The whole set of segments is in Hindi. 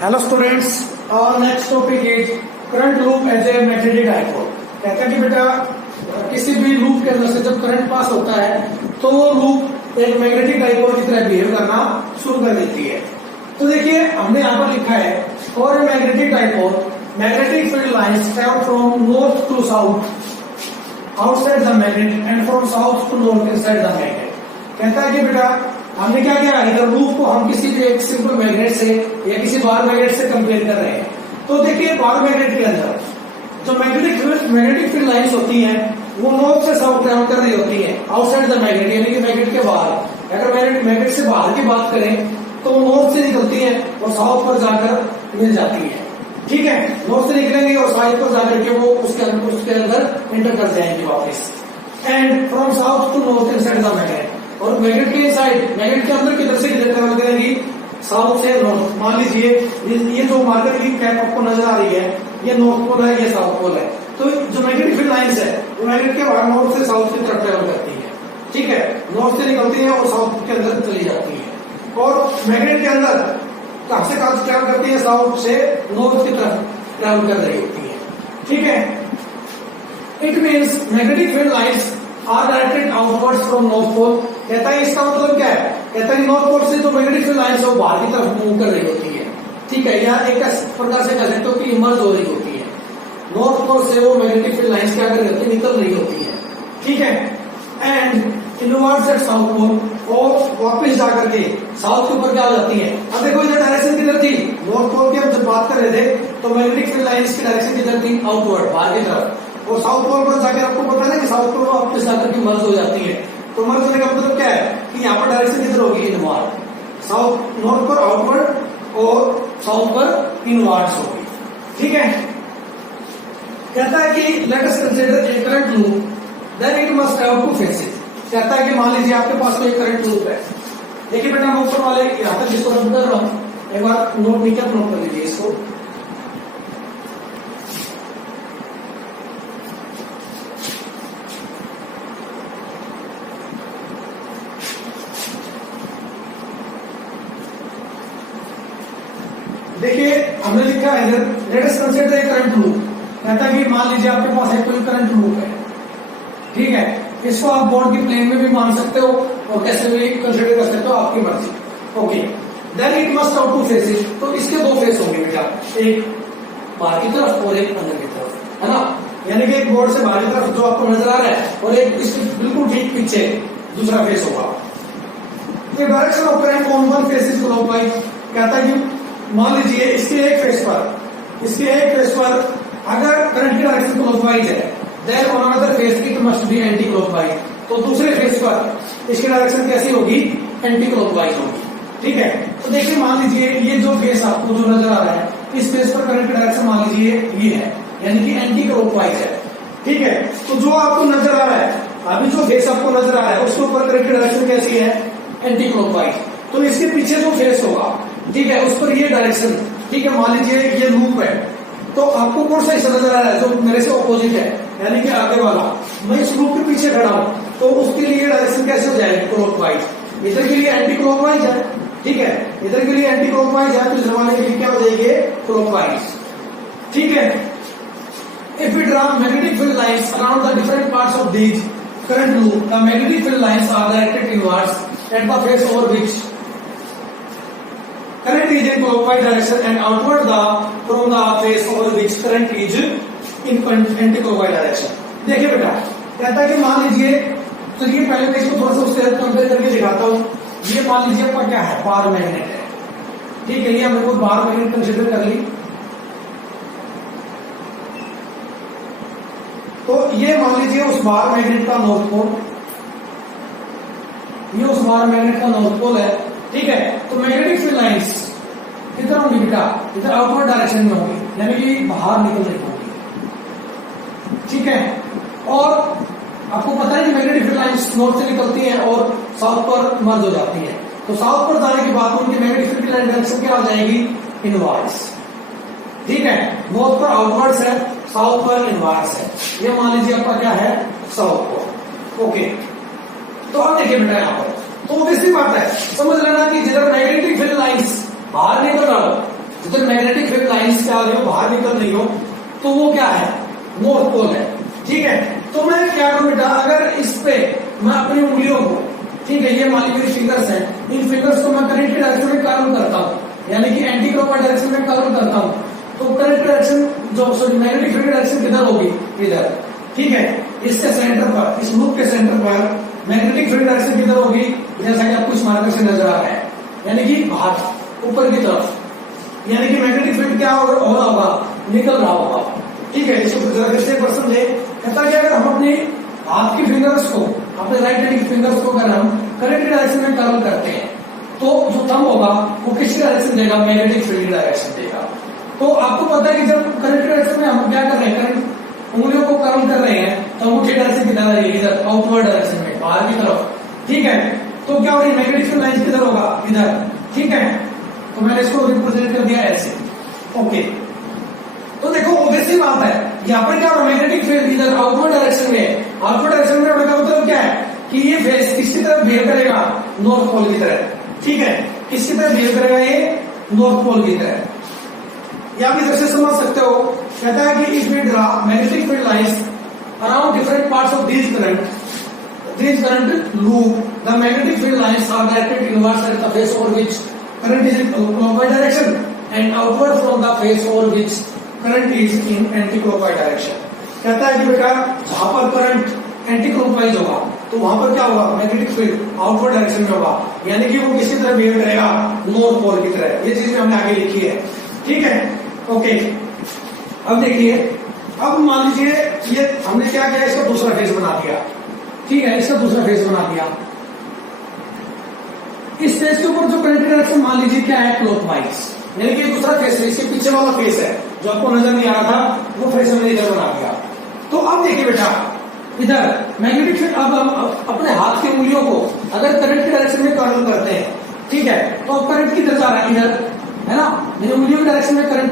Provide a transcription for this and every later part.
हेलो स्टूडेंट्स, और next topic is current loop as a magnetic dipole. कहता है कि बेटा किसी भी लूप के अंदर से जब करंट पास होता है तो वो लूप एक मैग्नेटिक डाइपोल की तरह बिहेव करना शुरू कर देती है। तो देखिए हमने यहाँ पर लिखा है for a magnetic dipole magnetic field lines travel from north to south outside the magnet and from south to north inside the magnet. कहता है कि बेटा हमने क्या किया, इधर लूप को हम किसी भी एक सिंपल मैग्नेट से या किसी बार मैग्नेट से कंपेयर कर रहे हैं। तो देखिए बार मैग्नेट के अंदर जो मैग्नेटिक फील्ड लाइंस होती हैं वो नॉर्थ से साउथ ट्रैवल कर रही होती है आउटसाइड द मैग्नेट, यानी कि मैग्नेट के बाहर। अगर मैग्नेट से बाहर की बात करें तो वो नॉर्थ से निकलती है और साउथ पर जाकर मिल जाती है। ठीक है, नॉर्थ से निकलेंगे और साउथ पर जाकर के वो उसके अंदर एंटर कर जाएंगे वापस। And from south to north inside the magnet, और मैग्नेट के साइड मैग्नेट के अंदर किधर से किधर ट्रैवल करेगी, साउथ से नॉर्थ। मान लीजिए ये जो मार्कर की कैप आपको नजर आ रही है ये नॉर्थ पोल है, ये साउथ पोल है। तो जो मैग्नेटिक फील्ड लाइंस है वो मैग्नेट के बाहर नॉर्थ से साउथ की तरफ ट्रैवल करती है। ठीक है, नॉर्थ से निकलती है और साउथ के अंदर चली जाती है। और मैग्नेट के अंदर कहां से कहां ट्रैवल करती है, साउथ से नॉर्थ की तरफ ट्रैवल कर रही होती है। ठीक है, it means magnetic field lines are directed outwards from north pole. कहता है इसका मतलब क्या है, कहता है नॉर्थ पोल से जो मैग्नेटिक फील्ड लाइंस है वो बाहर की तरफ मूव कर रही होती है। ठीक है, या एक प्रकार से कह सकते हो कि इमर्ज हो रही होती है। नॉर्थ पोल से वो मैग्नेटिक फील्ड लाइंस क्या कर रही होती है, निकल रही होती है। ठीक है, and inwards at south pole, और वापस जाकर के साउथ के ऊपर क्या हो जाती है। अब देखो इधर डायरेक्शन किधर थी, नॉर्थ पोल की हम जब बात कर रहे थे तो मैग्नेटिक फील्ड लाइंस की डायरेक्शन किधर थी, आउटवर्ड, बाहर की तरफ। और साउथ पोल पर जाकर आपको पता है कि साउथ पोल वापस जाकर के मर्ज हो जाती है। तो मर्ज होने का मतलब क्या है कि यहाँ पर डायरेक्शन किधर होगी, इनवर्ड। साउथ नॉर्थ पर आउटवर्ड और साउथ पर इनवर्ड्स होगी। ठीक है, कहता है कि let us consider a current loop then it must have two faces. कहता है कि मान लीजिए आपके पास कोई करंट लूप है। देखिए बेटा मैं ऊपर वाले यहाँ तक जिसको रन कर रहा हूँ, एक बार नोट नहीं किया तो नोट कर लीजिए इसको। देखिए हमने लिखा है इधर late us consider a current loop. कहता है कि मान लीजिए आपके पास एक कोई करंट लूप है। ठीक है, इसको आप बोर्ड की प्लेन में भी मान सकते हो और कैसे भी कंसीडर कर सकते हो, आपकी मर्जी। Okay, then it must have two faces. तो इसके दो फेस होंगे बेटा, एक बाहर की तरफ और एक अंदर की तरफ, है ना। यानी कि एक बोर्ड से बाहर की तरफ जो आपको नजर आ रहा है और एक इसके बिल्कुल ठीक पीछे दूसरा फेस होगा। ये direction of current on one face is clockwise. कहता है कि मान लीजिए इसके एक फेस पर अगर करंट की डायरेक्शन क्लॉकवाइज है, then on another face it must be anticlockwise. तो दूसरे फेस पर इसकी डायरेक्शन कैसी होगी, एंटी क्लॉकवाइज होगी। ठीक है, तो देखिए मान लीजिए ये जो फेस आपको जो नजर आ रहा है, इस फेस पर करंट की डायरेक्शन मान लीजिए ये है, यानी कि एंटी क्लॉकवाइज है। ठीक है, तो जो आपको नजर आ रहा है, अभी जो फेस आपको नजर आ रहा है उसके ऊपर करंट की डायरेक्शन कैसी है, एंटी क्लॉकवाइज। तो इसके पीछे जो फेस होगा, ठीक है, उस पर ये डायरेक्शन। ठीक है, मान लीजिए ये लूप है, तो आपको कौन सा हिस्सा नजर आ रहा है जो मेरे से ऑपोजिट है, यानी कि आगे वाला। मैं इस लूप के पीछे खड़ा हूं तो उसके लिए डायरेक्शन कैसे हो जाएगी, क्लॉकवाइज। इधर के लिए एंटी क्लॉकवाइज है। ठीक है, इधर के लिए एंटी क्लॉकवाइज है, तो इधर वाले के लिए क्या हो जाएगी, क्लॉकवाइज। ठीक है, if we draw magnetic field lines around the different parts of these current loop, the magnetic field lines are directed inwards at the face over which current is in clockwise direction and outward from the face over which current is in anti-clockwise direction। देखिए बेटा कहता है कि मान लीजिए, तो ये पहले मैं इसको थोड़ा सा उससे कंपेयर करके दिखाता हूँ। ये मान लीजिए आपका क्या है, बार मैग्नेट है। ठीक है, ये हमने कोई बार मैग्नेट कंसीडर कर ली। तो ये मान लीजिए उस बार मैग्नेट का नॉर्थ पोल, ये उस बार मैग्नेट का नॉर्थ पोल है। ठीक है, तो मैग्नेटिक फील्ड लाइंस किधर होंगी बेटा, इधर आउटवर्ड डायरेक्शन में होंगी, यानी कि बाहर निकल रही होंगी। ठीक है, और आपको पता है कि मैग्नेटिक फील्ड लाइंस नॉर्थ से निकलती हैं और साउथ पर मर्ज हो जाती है। तो साउथ पर जाने के बाद उनकी मैग्नेटिक फील्ड की डायरेक्शन क्या हो जाएगी, इनवर्ड्स। ठीक है, नॉर्थ पर आउटवर्ड्स है, साउथ पर इनवर्ड्स है। ये मान लीजिए आपका क्या है, साउथ पर। ओके, तो अब देखिए बेटा यहाँ पर तो ऑब्वियसली बात है, समझ लेना कि जिधर मैग्नेटिक फील्ड लाइंस बाहर निकल रहा हो, जिधर मैग्नेटिक फील्ड लाइंस क्या हो रही हो, बाहर निकल रही हो, तो वो क्या है, नॉर्थ पोल है। ठीक है, तो मैं क्या करूं बेटा, अगर इस पे मैं अपनी उंगलियों को, ठीक है, ये मान लीजिए मेरी फिंगर्स हैं, इन फिंगर्स को मैं करंट की डायरेक्शन में कर्ल करता हूं, यानी कि एंटी क्लॉकवाइज डायरेक्शन में कर्ल करता हूं, तो करंट डायरेक्शन जो सॉरी मैग्नेटिक फील्ड डायरेक्शन किधर होगी, इधर। ठीक है, इसके सेंटर पर, इस लूप के सेंटर पर मैग्नेटिक फील्ड डायरेक्शन किधर होगी, जैसा कि आपको इस मार्कर से नजर आ रहा है, यानी कि बाहर ऊपर की तरफ, यानी कि मैग्नेटिक फील्ड क्या हो रहा होगा, निकल रहा होगा। ठीक है, इसको जरा फिर से पर्सन ले, कहता है कि अगर हम अपने हाथ की फिंगर्स को, अपने राइट हैंड की फिंगर्स को अगर हम करंट की डायरेक्शन में कर्ल करते हैं, तो जो थंब होगा वो किसकी डायरेक्शन देगा, मैग्नेटिक फील्ड की डायरेक्शन देगा। तो आपको पता है कि जब करंट की डायरेक्शन में हम क्या कर रहे हैं, करंट उंगलियों को कर्ल कर रहे हैं, तो अंगूठे डायरेक्शन किधर आ रही है, इधर आउटवर्ड डायरेक्शन में, बाहर की तरफ। ठीक है, तो क्या हो रही है, मैग्नेटिक फील्ड लाइन किधर होगा, इधर। ठीक है, तो मैंने इसको रिप्रेजेंट कर दिया ऐसे। ओके, तो देखो ऑब्वियसली बात है, यहाँ पर क्या मैग्नेटिक फील्ड इधर आउटवर्ड डायरेक्शन में, आउटवर्ड डायरेक्शन में का मतलब क्या है कि ये फेस किसकी तरफ बिहेव करेगा, नॉर्थ पोल की तरह। ठीक है, किसकी तरफ बिहेव करेगा, ये नॉर्थ पोल की तरह। या आप इधर से समझ सकते हो, कहता है कि if we draw magnetic field lines around different parts of this current loop, the magnetic field lines are directed inverse at the face over which current is in clockwise direction and outward from the face over which current is in anti-clockwise direction। कहता है कि बेटा जहां पर करंट एंटी क्लॉकवाइज होगा तो वहां पर क्या होगा, मैग्नेटिक फील्ड आउटवर्ड डायरेक्शन में होगा, यानी कि वो किसकी तरह बिहेव करेगा, नॉर्थ पोल की तरह। ये चीज हमने आगे लिखी है। ठीक है, ओके, अब देखिए, अब मान लीजिए ये हमने क्या किया, इसका दूसरा फेस बना दिया। ठीक है, इसका दूसरा फेस बना दिया। इस फेस के ऊपर जो करंट की डायरेक्शन मान लीजिए क्या है, क्लॉकवाइज, यानी कि दूसरा फेस है, इसके पीछे वाला फेस है जो आपको नजर नहीं आ रहा था, वो फेस हमने इधर बना दिया। तो अब देखिए बेटा, इधर मैग्नेटिक फील्ड, अब हम अपने हाथ की उंगलियों को अगर करंट की डायरेक्शन में कर्ल करते हैं, ठीक है, तो अब करंट किधर जा रहा है, इधर है ना, मेरी उंगलियों की डायरेक्शन में करंट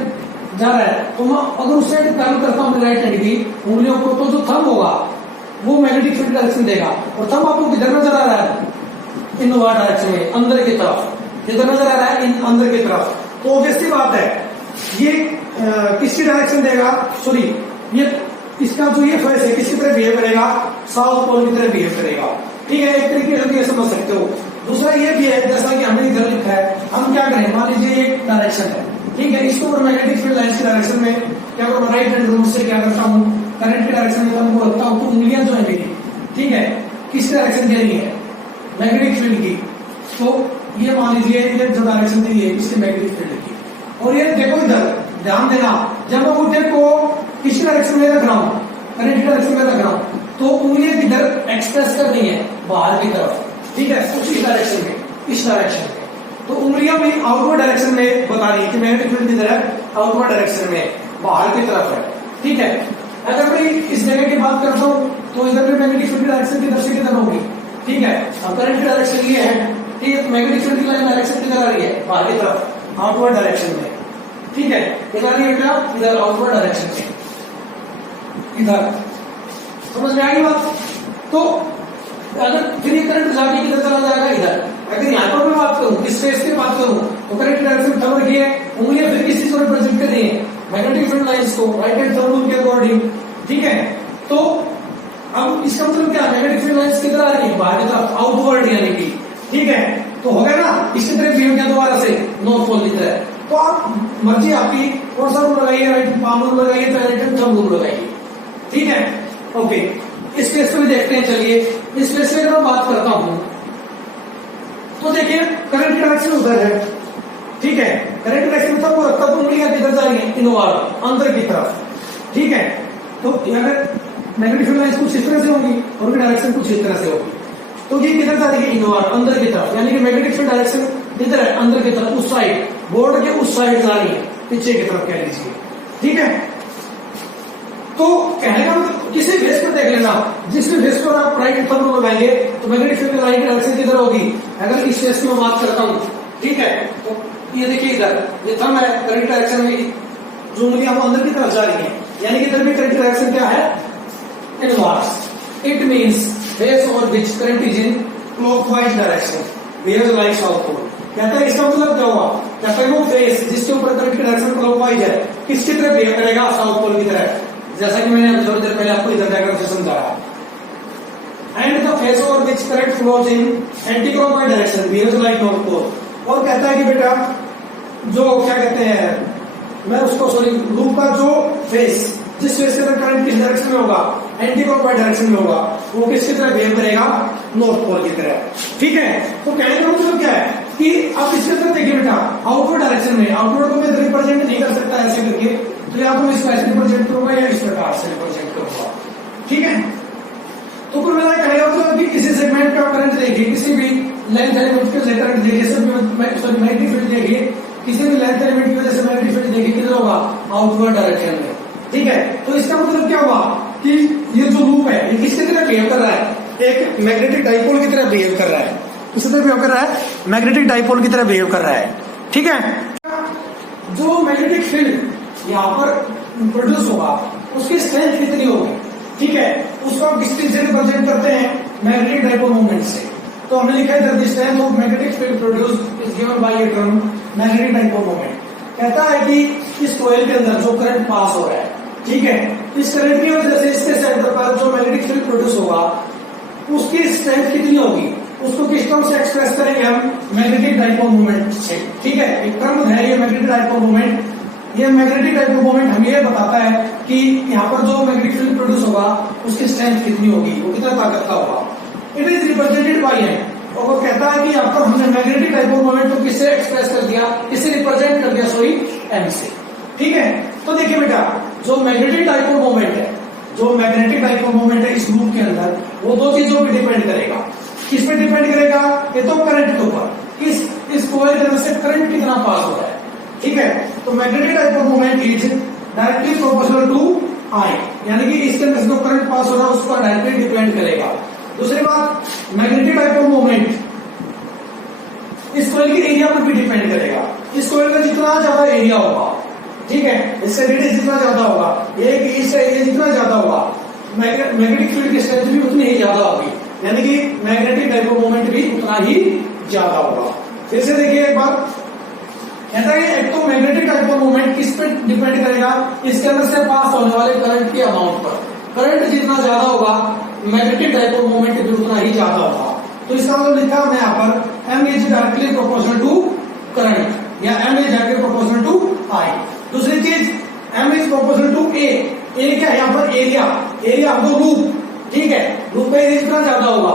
जा रहा है, तो मैं अगर उस साइड कर्ल करता हूँ राइट हैंड की उंगलियों को, तो जो थंब होगा वो मैग्नेटिक फील्ड डायरेक्शन देगा, और थंब आपको किधर नजर आ रहा है, इनवर्ड डायरेक्शन में, अंदर की तरफ, इधर नजर आ रहा है, अंदर की तरफ। तो ऑब्वियसली बात है, ये किसकी डायरेक्शन देगा, सॉरी, ये इसका जो ये फेस है किसकी तरह बिहेव करेगा, साउथ पोल की तरह बिहेव करेगा। ठीक है, एक तरीके से ये समझ सकते हो। दूसरा ये भी है, जैसा कि हमने इधर लिखा है, हम क्या करें, मान लीजिए ये डायरेक्शन है, ठीक है, इसको ऊपर मैग्नेटिक फील्ड लाइंस की डायरेक्शन में क्या करूँ, राइट हैंड रूल से क्या करता हूँ, करंट की डायरेक्शन में हमको रखता हूँ, तो उंगलियां जो है मेरी, ठीक है, किस डायरेक्शन दे रही है, मैग्नेटिक फील्ड की। तो ये मान लीजिए ये जो डायरेक्शन दी है इसकी मैग्नेटिक फील्ड की, और ये देखो इधर ध्यान देना, जब मैं अंगूठे को किस डायरेक्शन में रख रहा हूँ, करंट की डायरेक्शन में रख रहा हूँ, तो उंगलियां किधर एक्सप्रेस कर रही है, बाहर की तरफ। ठीक है, उसी डायरेक्शन में, इस डायरेक्शन में, तो उंगलियां भी आउटवर्ड डायरेक्शन में बता रही है कि मैग्नेटिक फील्ड किधर है, आउटवर्ड डायरेक्शन में, बाहर की तरफ है। ठीक है, अगर मैं इस जगह की बात करता हूँ तो इधर भी मैग्नेटिक फील्ड की डायरेक्शन किधर से किधर होगी। ठीक है, अब करंट की डायरेक्शन ये है, ठीक है, मैग्नेटिक फील्ड की डायरेक्शन किधर आ रही है, बाहर की तरफ, आउटवर्ड डायरेक्शन में। ठीक है, किधर आ रही है बेटा, इधर आउटवर्ड डायरेक्शन में, इधर। समझ में आ गई बात। तो अगर फिर ये करंट जाके किधर चला जाएगा, इधर। अगर यहाँ पर मैं बात करूं, इस फेस की बात करूं, तो करंट डायरेक्शन थंब रखी है, उंगलियां फिर किस चीज को रिप्रेजेंट कर रही है, मैग्नेटिक फील्ड लाइंस को, राइट हैंड थंब रूल के अकॉर्डिंग। ठीक है, तो अब इसका मतलब क्या, मैग्नेटिक फील्ड लाइंस किधर आ रही है, बाहर की तरफ, आउटवर्ड यानी कि। ठीक है, तो हो गया ना, इसकी तरफ बिहेव किया दोबारा से, नॉर्थ पोल की तरह। तो आप मर्जी आपकी, कौन सा रूल लगाइए, राइट पाम रूल लगाइए, तो राइट हैंड थंब रूल लगाइए। ठीक है, ओके, इस केस को भी देखते हैं। चलिए, इस केस में अगर मैं बात करता हूं तो देखिए करंट की डायरेक्शन उधर है। ठीक है, करंट की डायरेक्शन तब वो रखता तो उंगलियां किधर जा रही है, इनवर्ड, अंदर की तरफ। ठीक है, तो अगर मैग्नेटिक फील्ड लाइंस कुछ इस तरह से होगी और उनकी डायरेक्शन कुछ इस तरह से होगी, तो ये किधर जा रही है, इनवर्ड, अंदर की तरफ, यानी कि मैग्नेटिक फील्ड डायरेक्शन इधर है, अंदर की तरफ, उस साइड, बोर्ड के उस साइड जा रही है, पीछे की तरफ कह लीजिए। ठीक है, तो कहने का मतलब किसी फेस पर देख लेना, जिस भी फेस पर आप राइट थंब रूल लगाएंगे तो मैग्नेटिक फील्ड लाइन की डायरेक्शन किधर होगी। अगर इस फेस की मैं बात करता हूं, ठीक है, तो ये देखिए इधर ये थंब है, करंट डायरेक्शन में जो उंगलियां वो अंदर की तरफ जा रही है, यानी कि इधर भी करंट डायरेक्शन क्या है, inverse. It means face over which current is in clockwise direction, behaves like south pole. कहता है इसका मतलब क्या हुआ, कहता है वो फेस जिसके ऊपर करंट की डायरेक्शन क्लॉकवाइज है, किसकी तरफ बिहेव करेगा? साउथ पोल की तरफ, जैसा कि मैंने थोड़ी देर पहले आपको इधर डायग्राम से समझाया। And the face over which current flows in anticlockwise direction behaves like north pole. और कहता है कि बेटा जो क्या कहते हैं, मैं उसको सॉरी लूप का जो फेस, जिस फेस के अंदर करंट किस डायरेक्शन में होगा? एंटी क्लॉकवाइज डायरेक्शन में होगा, वो किसकी तरह बिहेव करेगा? नॉर्थ पोल की तरह। ठीक है, तो कहने का मतलब क्या है कि आप इसके अंदर देखिए बेटा, आउटवर्ड डायरेक्शन में, आउटवर्ड को मैं रिप्रेजेंट नहीं कर सकता ऐसे करके, तो या तो मैं इसको ऐसे रिप्रेजेंट करूंगा या इस प्रकार से रिप्रेजेंट करूंगा। ठीक है, तो कुल मिलाकर कहने का मतलब कि किसी सेगमेंट का करंट देखिए, किसी भी लेंथ एलिमेंट के लिए करंट देखिए, सॉरी मैग्नेटिक फील्ड देखिए, किसी भी लेंथ एलिमेंट की वजह से मैग्नेटिक फील्ड देखिए किधर होगा? आउटवर्ड डायरेक्शन में। ठीक है, तो इसका मतलब क्या हुआ कि ये जो लूप है ये किसकी तरह बिहेव कर रहा है? एक मैग्नेटिक डाइपोल की तरह बिहेव कर रहा है। किस तरह बिहेव कर रहा है? मैग्नेटिक डाइपोल की तरह बिहेव कर रहा है। ठीक है, जो मैग्नेटिक फील्ड यहाँ पर प्रोड्यूस होगा उसकी स्ट्रेंथ कितनी होगी? ठीक है, उसको हम किस चीज से रिप्रेजेंट करते हैं? मैग्नेटिक डाइपोल मोमेंट से। तो हमने लिखा है the strength of magnetic field produce is given by a term magnetic dipole moment. कहता है कि इस कॉइल के अंदर जो करंट पास हो रहा है, ठीक है, इस करंट की वजह से इसके सेंटर पर जो मैग्नेटिक फील्ड प्रोड्यूस होगा उसकी स्ट्रेंथ कितनी होगी? उसको किस टर्म से एक्सप्रेस करेंगे हम? मैग्नेटिक डाइपोल मोमेंट से। ठीक है, एक टर्म है ये मैग्नेटिक डाइपोल मोमेंट। ये मैग्नेटिक डाइपोल मोमेंट हमें ये बताता है कि यहाँ पर जो मैग्नेटिक फील्ड प्रोड्यूस होगा उसकी स्ट्रेंथ कितनी होगी, वो कितना ताकत का होगा। It is represented by M. और वो कहता है कि यहाँ पर हमने मैग्नेटिक डाइपोल मोमेंट को किससे एक्सप्रेस कर दिया? किससे रिप्रेजेंट कर दिया? सॉरी, एम से। ठीक है, तो देखिए बेटा, जो मैग्नेटिक डाइपोल मोमेंट है, जो मैग्नेटिक डाइपोल मोमेंट है इस लूप के अंदर, वो दो चीजों पर डिपेंड करेगा। किस पे डिपेंड करेगा? ये तो करंट के ऊपर, इस कॉइल के अंदर से करंट कितना पास हो रहा है। ठीक है, तो magnetic dipole moment is directly proportional to I, यानी कि इसके अंदर जो करंट पास हो रहा है उसका डायरेक्टली डिपेंड करेगा। दूसरी बात, मैग्नेटिक डाइपोल मोमेंट इस कॉइल के एरिया पर भी डिपेंड करेगा। इस कॉइल का जितना ज्यादा एरिया होगा, ठीक है, इससे रेडियस जितना ज्यादा होगा, ये कि इसका एरिया जितना ज्यादा होगा, मैग्नेटिक फील्ड की स्ट्रेंथ भी उतनी ही ज्यादा होगी, यानी कि मैग्नेटिक डाइपोल मोमेंट भी उतना ही ज्यादा होगा। फिर से देखिए एक बात, कहता है एक तो मैग्नेटिक डाइपोल मोमेंट किस पे डिपेंड करेगा? इसके अंदर से पास होने वाले करंट के अमाउंट पर। करंट जितना ज्यादा होगा मैग्नेटिक डाइपोल मोमेंट भी उतना ही ज्यादा होगा। तो इसका मतलब लिखा हमने यहाँ पर M is directly proportional to current, या M is directly proportional to I. दूसरी चीज, M is proportional to A. A क्या है यहाँ पर? Area of the loop. ठीक है, लूप का एरिया जितना ज्यादा होगा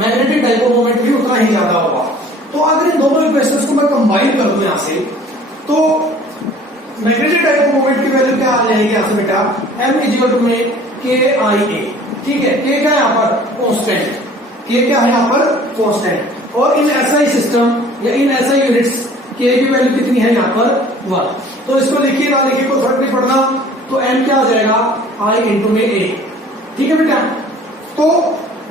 मैग्नेटिक डाइपोल मोमेंट भी उतना ही ज्यादा होगा। तो अगर इन दोनों इक्वेशंस को मैं कंबाइन कर दूं यहाँ से, तो मैग्नेटिक डाइपोल मोमेंट की वैल्यू क्या आ जाएगी यहाँ से बेटा? एम इज इक्वल टू में के आई ए। ठीक है, के क्या है यहाँ पर? कांस्टेंट। के क्या है यहाँ पर? कांस्टेंट। और इन एसआई सिस्टम या इन एसआई यूनिट्स के की वैल्यू कितनी है यहाँ पर? 1। तो इसको लिखिए ना लिखिए कोई फर्क नहीं पड़ना, तो एम क्या हो जाएगा? आई इंटू में ए। ठीक है बेटा, तो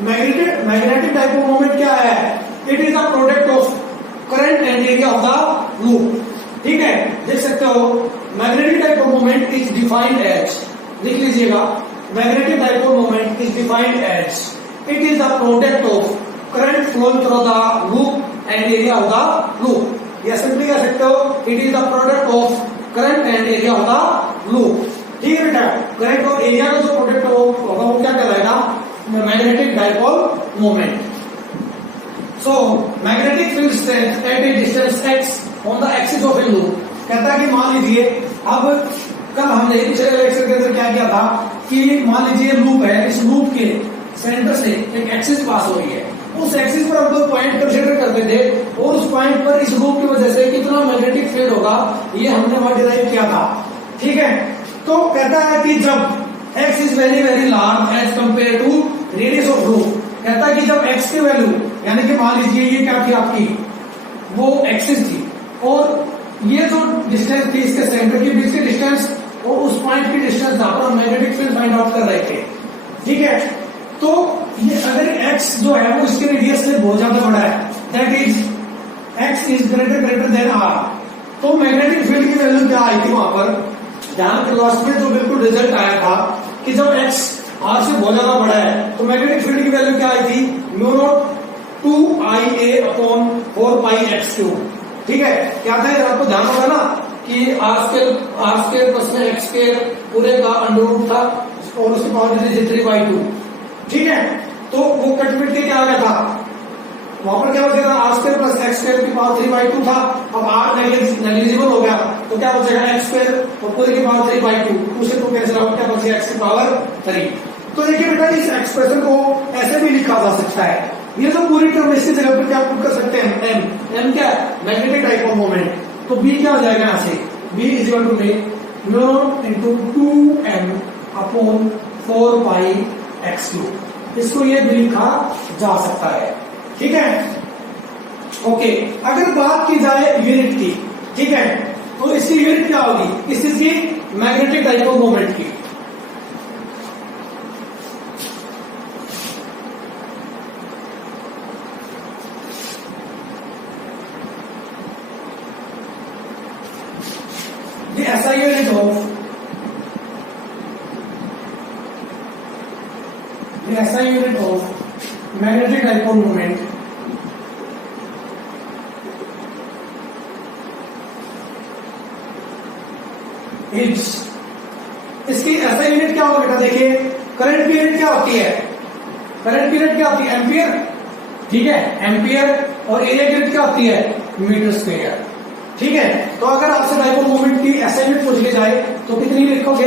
मैग्नेटिक डाइपोल मोमेंट क्या है? It is the product of current and area of the loop. ठीक है, देख सकते हो magnetic dipole moment is defined as, लिख लीजिएगा, magnetic dipole moment is defined as it is the product of current flowing through the loop and area of the loop. या सिंपली कह सकते हो it is the product of current and area of the loop. ठीक है बेटा, करंट और एरिया का जो प्रोडक्ट होगा वो क्या कहलाएगा? Magnetic dipole moment. So magnetic field strength at a distance x on the axis of a loop। कहता है कि मान लीजिए, अब कल हमने पिछले लेक्चर के अंदर क्या किया था कि मान लीजिए लूप है, इस लूप के सेंटर से एक एक्सिस पास हो रही है, उस एक्सिस पर हम लोग पॉइंट कंसीडर करते थे और उस पॉइंट पर इस लूप की वजह से कितना मैग्नेटिक फील्ड होगा ये हमने वहां डिराइव किया था। ठीक है, तो कहता है कि जब x is very very large as compare to radius of loop, कहता है कि जब x की वैल्यू, यानी कि मान लीजिए ये क्या थी आपकी, वो एक्सिस थी, और ये जो डिस्टेंस थी इसके सेंटर के बीच की डिस्टेंस और उस पॉइंट की डिस्टेंस जहां पर हम मैग्नेटिक फील्ड फाइंड आउट कर रहे थे। ठीक है, तो ये अगर x जो है वो इसके रेडियस से बहुत ज्यादा बड़ा है, that is x is greater than r, तो मैग्नेटिक फील्ड की वैल्यू क्या आई थी वहां पर? ध्यान के लास्ट में जो बिल्कुल रिजल्ट आया था कि जब x r से बहुत ज्यादा बड़ा है तो मैग्नेटिक फील्ड की वैल्यू क्या आई थी? म्यू नॉट 2ia अपॉन 4 पाई x क्यूब। ठीक है, क्या था आपको ध्यान होगा ना कि r² प्लस में x² पूरे का अंडर रूट था और उसकी पावर दे दी 3/2। ठीक है, तो वो कट पिट के क्या आ गया था, वहां पर क्या बचेगा r² प्लस x² की पावर 3/2 था। अब r नेग्लिजिबल हो गया तो क्या बचेगा x² और पूरे की पावर 3/2, 2 से 2 कैंसिल आउट, क्या बचेगा x की पावर 3। तो देखिए बेटा इस एक्सप्रेशन को ऐसे भी लिखा जा सकता है, ये जो पूरी टर्म इसकी जगह पर क्या पुट कर सकते हैं m क्या मैग्नेटिक डाइपोल मोमेंट, तो b क्या हो जाएगा यहाँ से, b is equal to mu naught into 2m upon 4πx3, इसको ये भी लिखा जा सकता है। ठीक है, ओके। अगर बात की जाए यूनिट की, ठीक है, तो इसकी यूनिट क्या होगी, इस चीज की मैग्नेटिक डाइपोल मोमेंट की। ऐसा unit of magnetic dipole moment is, इसकी ऐसा यूनिट क्या होगा बेटा, देखिए करंट की यूनिट क्या होती है, करंट की यूनिट क्या होती है एम्पियर। ठीक है, एम्पियर, और एरिया की यूनिट क्या होती है मीटर स्क्वायर। ठीक है, तो अगर आपसे डाइपोल मोमेंट की ऐसा यूनिट पूछ ली जाए तो कितनी लिखोगे,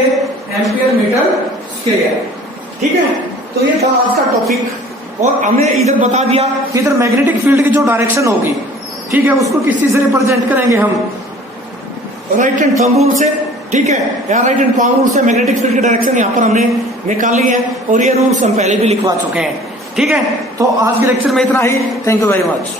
एम्पियर मीटर स्क्वायर। ठीक है, तो ये था आज का टॉपिक, और हमने इधर बता दिया कि इधर मैग्नेटिक फील्ड की जो डायरेक्शन होगी, ठीक है, उसको किस चीज से रिप्रेजेंट करेंगे हम, राइट हैंड थंब रूल से। ठीक है, या राइट हैंड पाम रूल से मैग्नेटिक फील्ड की डायरेक्शन यहाँ पर हमने निकाली है, और ये रूल्स हम पहले भी लिखवा चुके हैं। ठीक है, तो आज के लेक्चर में इतना ही। Thank you very much.